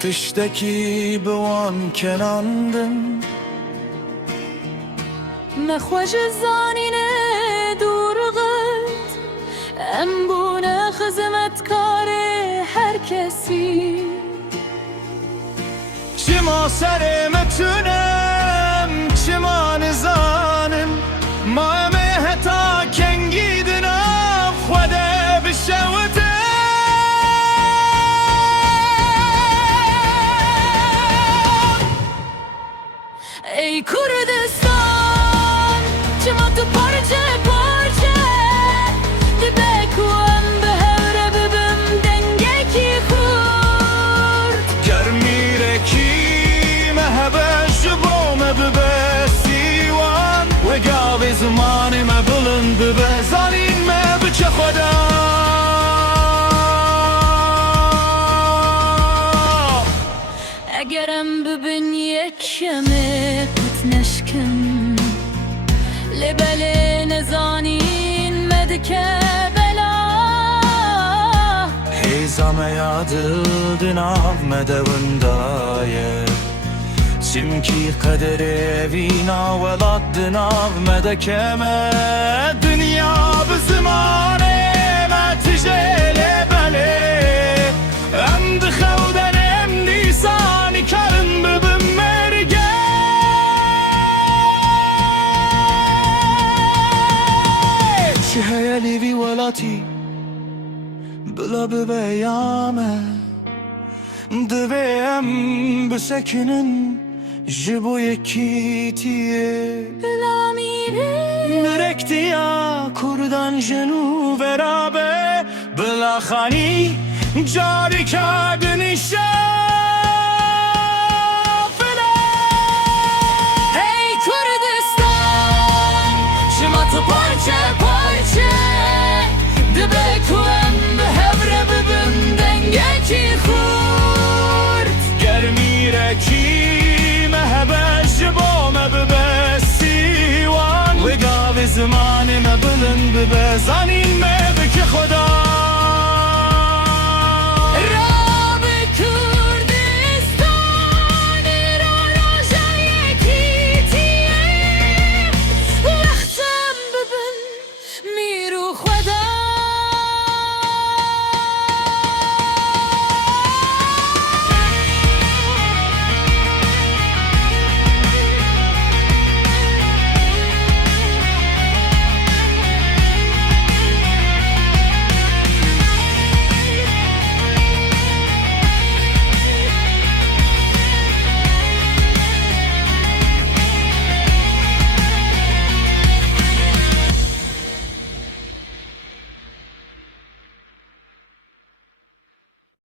تشتكي بوان كناندم مخوش زانینه دور غد ام بونه خدمتکار هر کسی چما سر متونم چما نزانم ما مهتا کنگیدنا خوده بشوته ای کردستان چما تو پارچه دبکوم به هوره ببم دنگکی خورد گرمیره کی مهبش بوم ببه سیوان و گاوی زمانی مبلند ببه زانین مبچه خدا اگرم ببین یکمه کت نشکم لبله نزانین مدکه بلا هیزم یادildin avmede vındaye Simki kadere vina veladdin avmede keme Dünya bizim aleme tijele bele Em dıxevden em nisani karın bibim merge Şehayeli vi velati بلا ببیامه دویم بسکنن جبو یکیتیه بلا میره مرکتیا کردان جنو ورابه بلا خانی جاری کردن شافله ای کردستان شما تو پارچه دبکوم به هوره ببم دنگکی خورد گرمیره کی مهبش بوم ببه سیوان و گاوی زمان مبلند ببه زانین